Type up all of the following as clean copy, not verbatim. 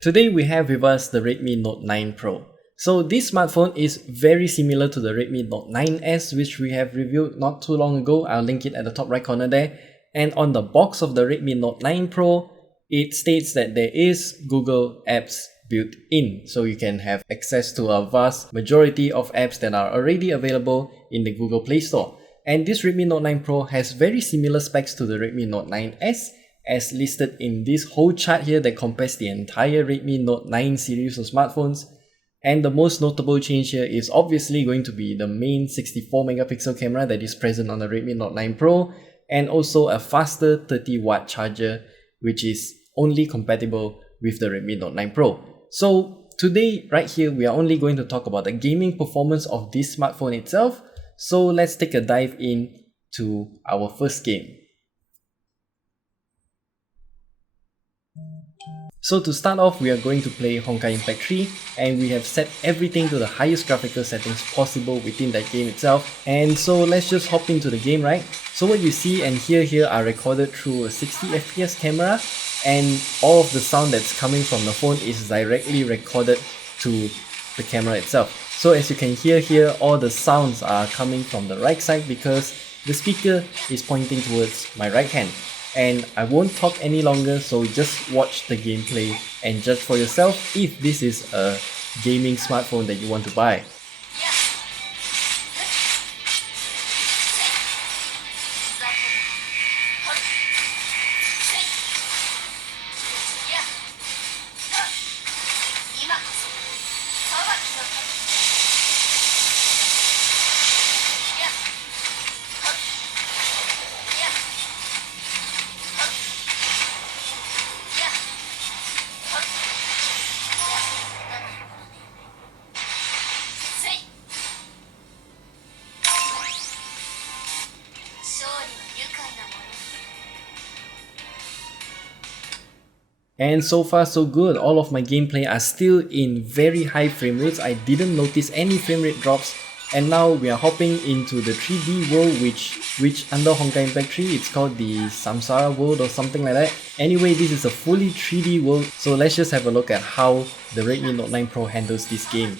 Today we have with us the Redmi Note 9 Pro. So this smartphone is very similar to the Redmi Note 9S, which we have reviewed not too long ago. I'll link it at the top right corner there. And on the box of the Redmi Note 9 Pro, it states that there is Google Apps built in, so you can have access to a vast majority of apps that are already available in the Google Play Store. And this Redmi Note 9 Pro has very similar specs to the Redmi Note 9S, as listed in this whole chart here that compares the entire Redmi Note 9 series of smartphones. And the most notable change here is obviously going to be the main 64 megapixel camera that is present on the Redmi Note 9 Pro, and also a faster 30-watt charger, which is only compatible with the Redmi Note 9 Pro. So today, right here, we are only going to talk about the gaming performance of this smartphone itself. So let's take a dive in to our first game. So to start off, we are going to play Honkai Impact 3, and we have set everything to the highest graphical settings possible within that game itself. And so let's just hop into the game, right? So what you see and hear here are recorded through a 60 FPS camera, and all of the sound that's coming from the phone is directly recorded to the camera itself. So as you can hear here, all the sounds are coming from the right side because the speaker is pointing towards my right hand. And I won't talk any longer, so just watch the gameplay and judge for yourself if this is a gaming smartphone that you want to buy. And so far so good, all of my gameplay are still in very high frame rates. I didn't notice any frame rate drops. And now we are hopping into the 3D world, which under Honkai Impact 3, it's called the Samsara World or something like that. Anyway, this is a fully 3D world, so let's just have a look at how the Redmi Note 9 Pro handles this game.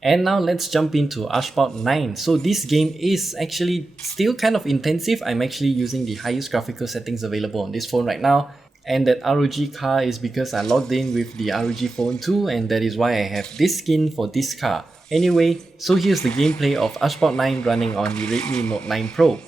And now let's jump into Ashpot 9. So this game is actually still kind of intensive. I'm actually using the highest graphical settings available on this phone right now. And that ROG car is because I logged in with the ROG phone too, and that is why I have this skin for this car. Anyway, so here's the gameplay of Ashpot 9 running on the Redmi Note 9 Pro.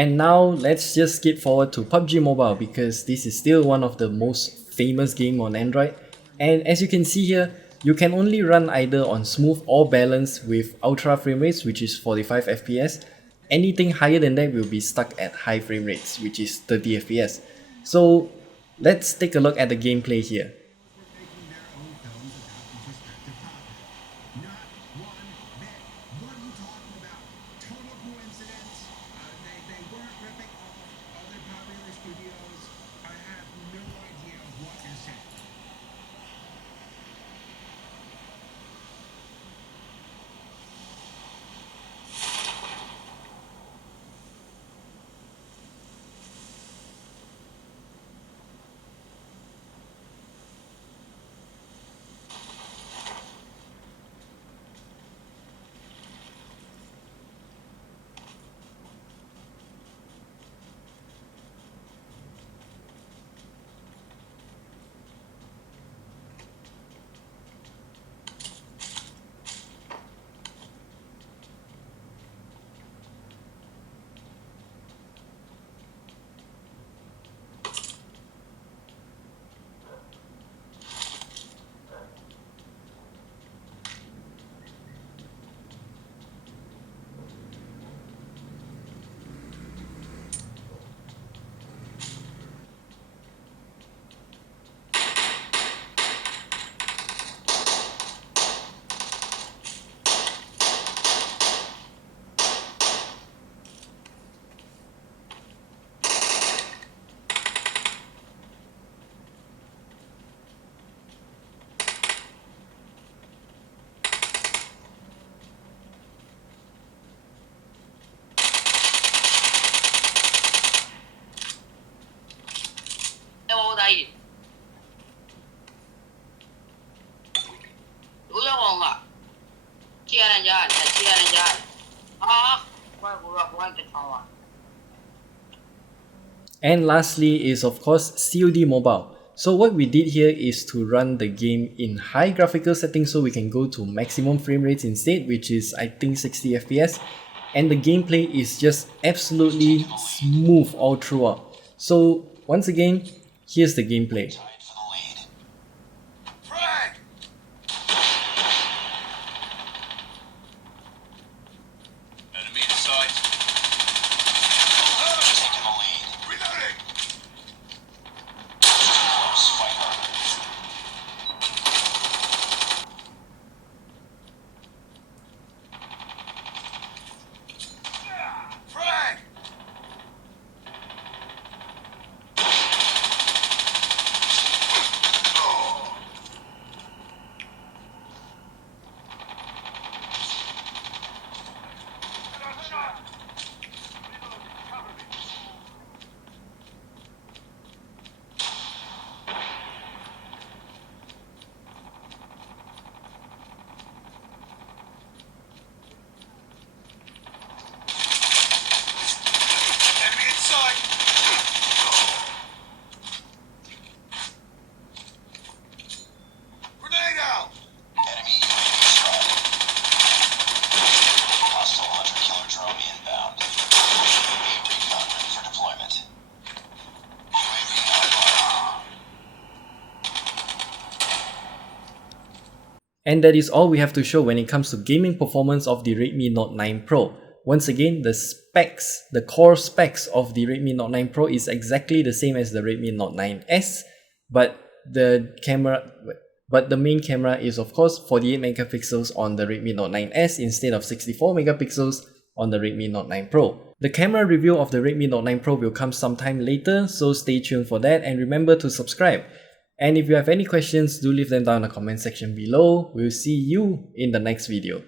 And now let's just skip forward to PUBG Mobile because this is still one of the most famous game on Android. And as you can see here, you can only run either on smooth or balanced with ultra frame rates, which is 45 FPS. Anything higher than that will be stuck at high frame rates, which is 30 FPS. So let's take a look at the gameplay here. And lastly is of course COD Mobile. So what we did here is to run the game in high graphical settings so we can go to maximum frame rates instead, which is I think 60 FPS. And the gameplay is just absolutely smooth all throughout. So once again, here's the gameplay. And that is all we have to show when it comes to gaming performance of the Redmi Note 9 Pro. Once again, the specs, the core specs of the Redmi Note 9 Pro is exactly the same as the Redmi Note 9S, but the main camera is of course 48 megapixels on the Redmi Note 9S instead of 64 megapixels on the Redmi Note 9 Pro. The camera review of the Redmi Note 9 Pro will come sometime later, so stay tuned for that and remember to subscribe. And if you have any questions, do leave them down in the comment section below. We'll see you in the next video.